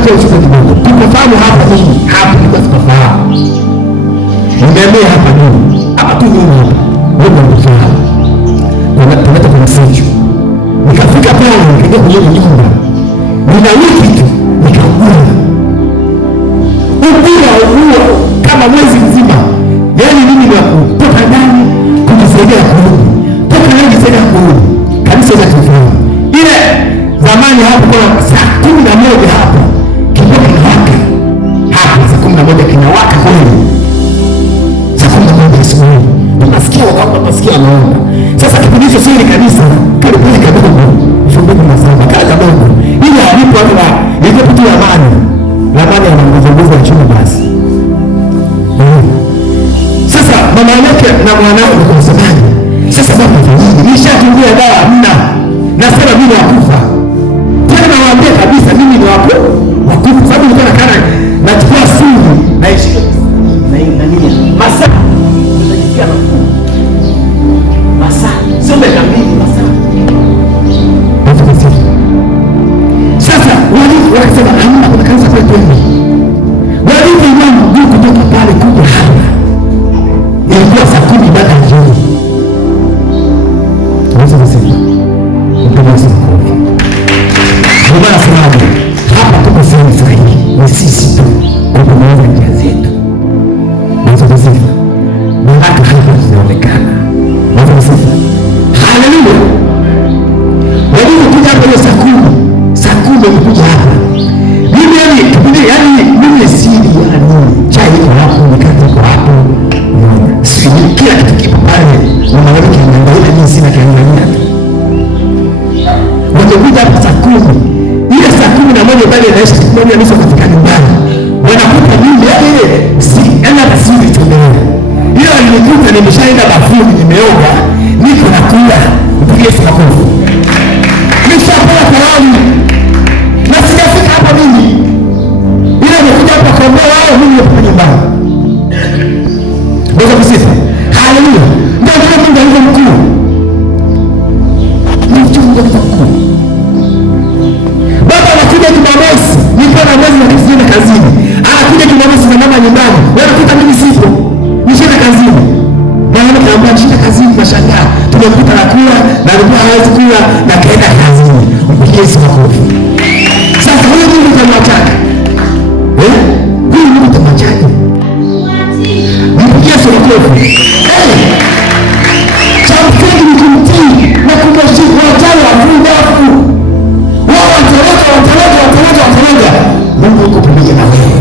mwezi usiku kidogo. Tunafahamu hapa nini? Hapa ni kwa tunafahamu. Nimeambia hapa nini? Hapa tu nini hapa? Wewe unafahamu. Tunataka kumsifu. Nikafika pale nikaja kwenye nyumba. Nina wiki tu nikaugua. Ugua kama mwezi mzima. Yaani mimi ni kutoka ndani kujisaidia kurudi. Toka ndani kujisaidia kurudi. Kabisa za kufanya. Ile zamani hapo kwa saa 11 hapo kilikuwa kinawaka. Hapo saa 11 kinawaka kweli. Saa 11 asubuhi. Unasikia wakati unasikia naomba. Sasa kipindi hicho siri kanisa karibuni kadogo. Funguka masaba kaza dogo. Ile alipo hapa ile kitu ya amani. Amani anaongeza chini basi. Sasa mama yake na mwanao kwa sababu sasa baba nini? Nishakimbia dawa hamna. Nasema mimi nakufa. Tena nawaambia kabisa mimi ni wapo. Wakufa sababu nilikuwa nakana nachukua sumu na ishio na nia. Masaa. Unajisikia nafuu. Masaa. Sio mbili masaa. Sasa walimu wakasema hamna kuna kanisa kwa kweli. Walimu imamu ndio kutoka pale kuja hapa. Ilikuwa saa 10 baada ya jioni. Tunaweza kusema. Mpendwa sana. Bwana sababu hapa tuko sehemu sahihi. Ni sisi tu kwa kuanza njia zetu. Tunaweza kusema. Baraka hapa zinaonekana. Tunaweza kusema. Haleluya. Walimu kuja hapa leo saa 10. Saa 10 wamekuja hapa. Mimi mimi siri ya nini? Chai iko hapo, mikate iko hapo. Siri kila kitu kipo pale. Unaweza kuangalia jinsi na kuangalia. Watakuja hapa saa 10. Ile saa 11 bali inaisha siku moja nusu katika nyumbani. Wanakuta mimi ile hata siri tembea. Hiyo nilikuta nimeshaenda bafuni nimeoga. Niko nakula. Mpigie simu makofi. Nishapoa karamu. Na sijafika hapa mimi. Ile nikuja hapa kwa wao mimi hapo nyumbani. Bwana kusifu. Haleluya. Ndio Mungu alivyo mkuu. Ni Mungu alivyo mkuu. Baba anakuja Jumamosi, niko na mwezi na kisienda kazini. Anakuja Jumamosi na mama nyumbani. Wanakuta mimi sipo. Nishinda kazini. Na mama anaambia nishinda kazini nashangaa. Tumekuta nakula na alikuwa hawezi kula na kaenda kazini. Mpigie simu makofi. Sasa huyo Mungu tunamtaka. Huyu Mungu tunamtaka. Mpigie simu makofi. Championi ni kumtii na kumheshimu wajane wa Mungu wafu. Wao wataleta. Mungu yuko pamoja na wewe.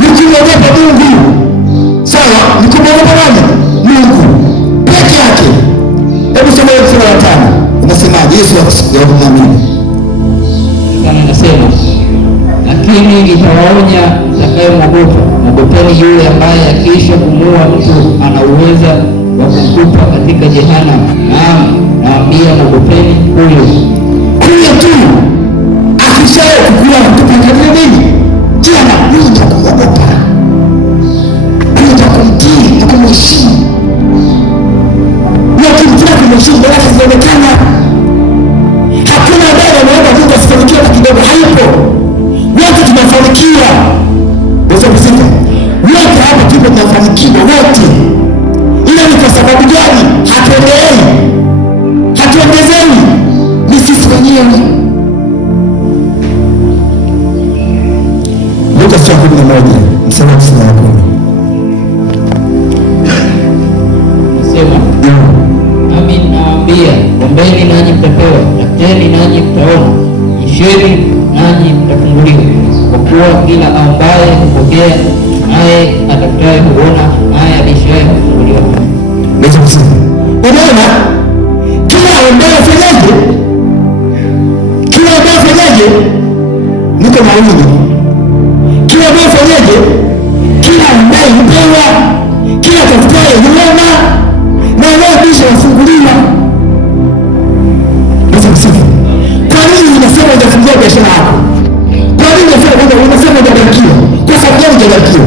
Nikimwogopa Mungu. Sawa, nikimwogopa nani? Mungu. Peke yake. Hebu soma hiyo sura ya 5. Unasemaje? Yesu akumwamini. Sana nasema, lakini nitawaonya atakayemwogopa. Mwogopeni yule ambaye akiisha kumuua mtu ana uweza wa kumtupa katika jehanamu. Naam, naambia mwogopeni huyo. Huyo tu akisha kukua kutupa katika nini? Jehanamu. Huyo ndio kuogopa. Huyo ndio kumtii na kumheshimu. Ukimtia kumheshimu baraka zinaonekana. Hakuna ambaye anaomba Mungu asifanikiwe kidogo, haipo. Wote tunafanikiwa. Ndio kusema. Wote hapa tupo tunafanikiwa wote. Ila ni kwa sababu gani? Hatuendelei. Hatuongezei. Ni sisi wenyewe. Luka 11 mstari wa 10. Amin nawaambia, ombeni nanyi mtapewa, tafuteni nanyi mtaona, bisheni nanyi mtafunguliwa. Kwa kuwa kila aombaye hupokea, naye atafutaye huona, naye abishaye hufunguliwa. Unaona? Kila aombaye fanyaje? Niko mauni. Kila aombaye fanyaje? Kila aombaye hupewa, kila atafutaye huona, na wao kisha wafunguliwa. Kwa nini unasema hujafungua biashara yako? Kwa nini unasema hujabarikiwa? Kwa sababu hujabarikiwa.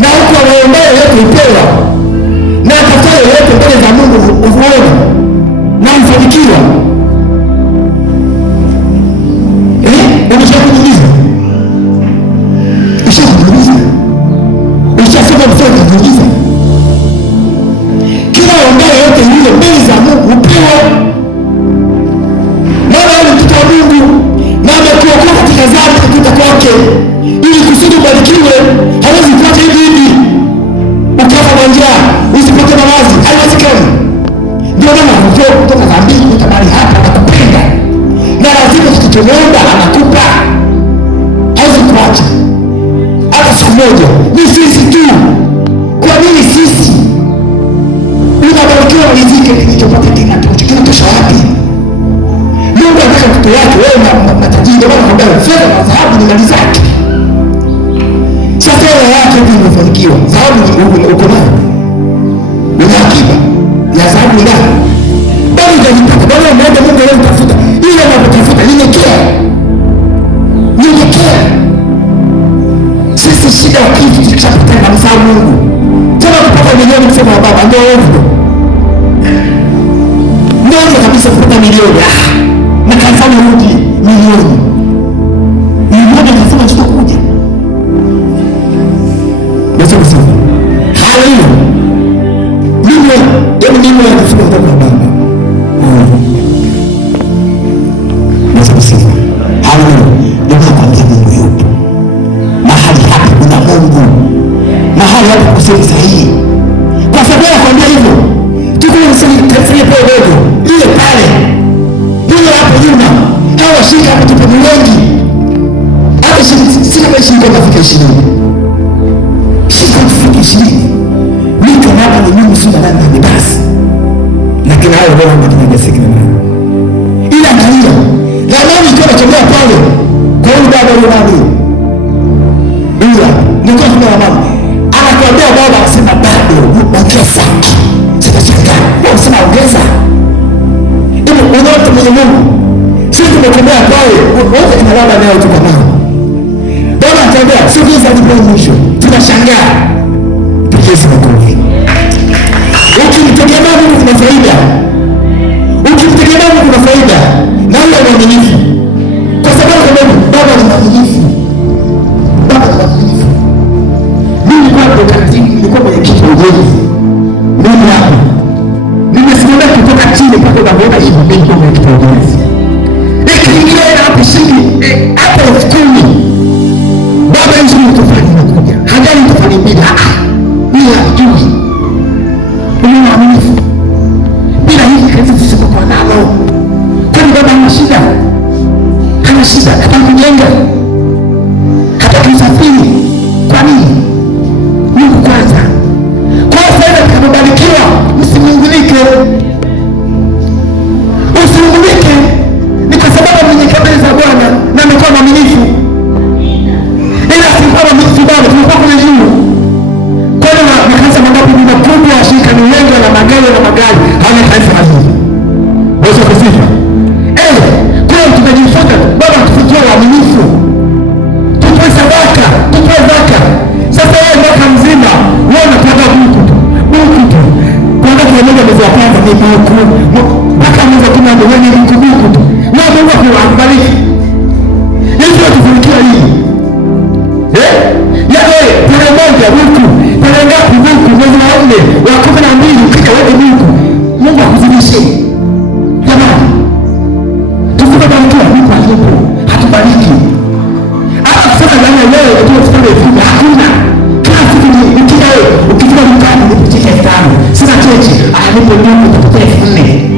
Na huko waombaye yote hupewa. Na atakaye yote mbele za Mungu uone na mfanikiwa. Unataka ukimwomba anakupa, hawezi kuacha hata siku moja. Ni sisi tu. Kwa nini sisi? Unabarikiwa riziki kilichopata kinatosha wapi? Mungu anataka mtoto wake wewe na matajiri wao kwamba fedha na dhahabu ni mali zake. Sasa wewe yake ndio umefanikiwa. Dhahabu ni uko nayo. Una akiba ya dhahabu ndani. Bali unajipata bali unaenda Mungu leo utafuta. Ile unapotafuta nyenyekea. Nyenyekea. Sisi shida ya kitu tukishapata na msao Mungu. Kama kupata milioni kusema baba ndio ovyo. Ndio kabisa kupata milioni. Na kanifanya rudi milioni. Milioni nasema tutakuja. Yesu asifiwe. Haleluya. Mimi nasema kwa baba. Yesu asifiwe. Haleluya. Ndio nakwambia Mungu yupo. Mahali hapa kuna Mungu. Mahali hapa kusema sahihi. Kwa sababu nakwambia hivyo. Tuko msanii pale dogo. Ile pale. Ile hapo nyuma. Hawa shika hapo tupo wengi. Hata si kama shika kafika 20. Shika kafika 20. Mimi kama ni mimi sina nani ni basi. Lakini hao wao wanatumia siki na nani. Ila angalia. Zamani kwa tembea pale. Kwa hiyo baba yule nani? Ila niko kwa mama. Anakuambia baba anasema bado ongeza. Sitashangaa. Unasema ongeza. Hivi unaona mwenye Mungu. Sisi tumetembea pale, wote ina baba leo tuko nao. Baba anatembea, sisi hadi kwa mwisho. Tunashangaa. Yesu makofi. Ukimtegemea Mungu kuna faida. Ukimtegemea Mungu kuna faida. Na yeye ni mwaminifu. Kwa sababu baba ni mwaminifu. Baba ni mwaminifu. Mimi kwa katibu nilikuwa kwenye kitu ujenzi. Mimi hapa. Nimesimama kutoka chini mpaka naona hivi mimi kwa kitu ujenzi. Ikiingia hapo chini hapo 10,000. Baba hizo mtofani nakuja. Hajali mtofani mbili. Mimi hajui. Mimi naaminifu. Bila hivi kazi zisizokuwa nalo. Kwani baba ana shida? Hana shida. Hata kujenga. Hata kusafiri. Kwa nini? Mungu kwanza. Kwa sababu tutakapobarikiwa msimwingilike. Usiungulike. Ni kwa sababu mnyenyekea mbele za Bwana na amekuwa mwaminifu. Ila sikuwa mwaminifu bado tulikuwa kwenye juu. Kwa hiyo makanisa mangapi ni makubwa washirika ni wengi na magari na magari. Hana kanisa mazuri. Wewe kusifa. Kwa hiyo tunajifunza baba tufikie uaminifu. Tupe sadaka, tupe zaka. Sasa wewe mwaka mzima wewe unapata Mungu tu. Mungu tu. Kwa sababu mmoja mwezi wa kwanza ni Mungu. Mpaka mwezi wa 10 wewe ni Mungu tu. Na Mungu akubariki. Yesu atufikia hii. Yaani tarehe moja Mungu, tarehe ngapi Mungu, mwezi wa 4 wa 12 ukika wewe Mungu. Mungu akuzidishie. Jamani. Tusipobarikiwa Mungu alipo, hatubariki. Hata kusema jamani leo ndio tufanye hivi hakuna. Kila siku ni ukija wewe, ukifika mtaani ni kucheka 5. Sina cheche, alipo Mungu tutoe 4.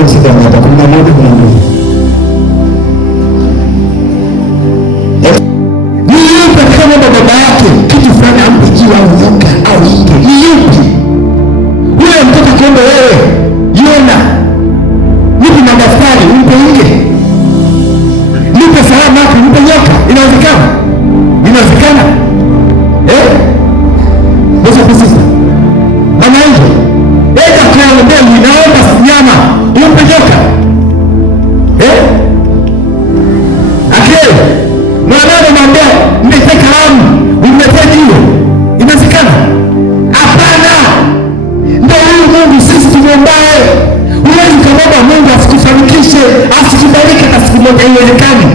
Mathayo 6:11-12. Ni yupi atakayemwomba baba yake kitu fulani ampe jiwe au nyoka au inge? Ni yupi? Yule mtoto akiomba wewe, Yona, nipe madaftari umpe inge, nipe salamu yako umpe nyoka. Inawezekana? Inawezekana? Basi pesa mama yangu enda kaombea, ninaomba nyama umpe nyoka. Akeo mwanao mwambie mlete kalamu umlete jiwe. Inawezekana? Hapana. Ndio huyu Mungu sisi tuombae. Huwezi kumwomba Mungu asikufanikishe, asikubariki hata siku moja. Haiwezekani.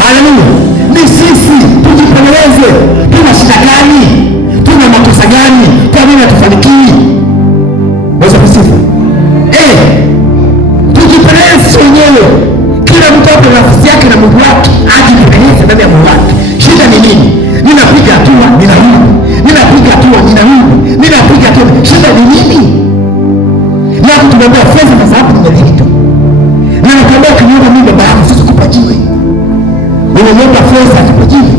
Haleluya. Ni sisi tujipeleleze, tuna shida gani? Tuna makosa gani? Kwa nini hatufanikiwi? Basi kusifu. Tujipeleleze wenyewe. Kila mtu hapo nafasi yake na Mungu wake, ajipeleleze ndani ya Mungu wake. Shida ni nini? Ninapiga hatua, ninarudi. Ninapiga hatua, ninarudi. Ninapiga hatua. Shida ni nini? Na kutuambia fedha na dhahabu ni malipo. Na nakwambia kaniomba mimi baba yangu sisi kupajiwe. Unaniomba fedha kupajiwe.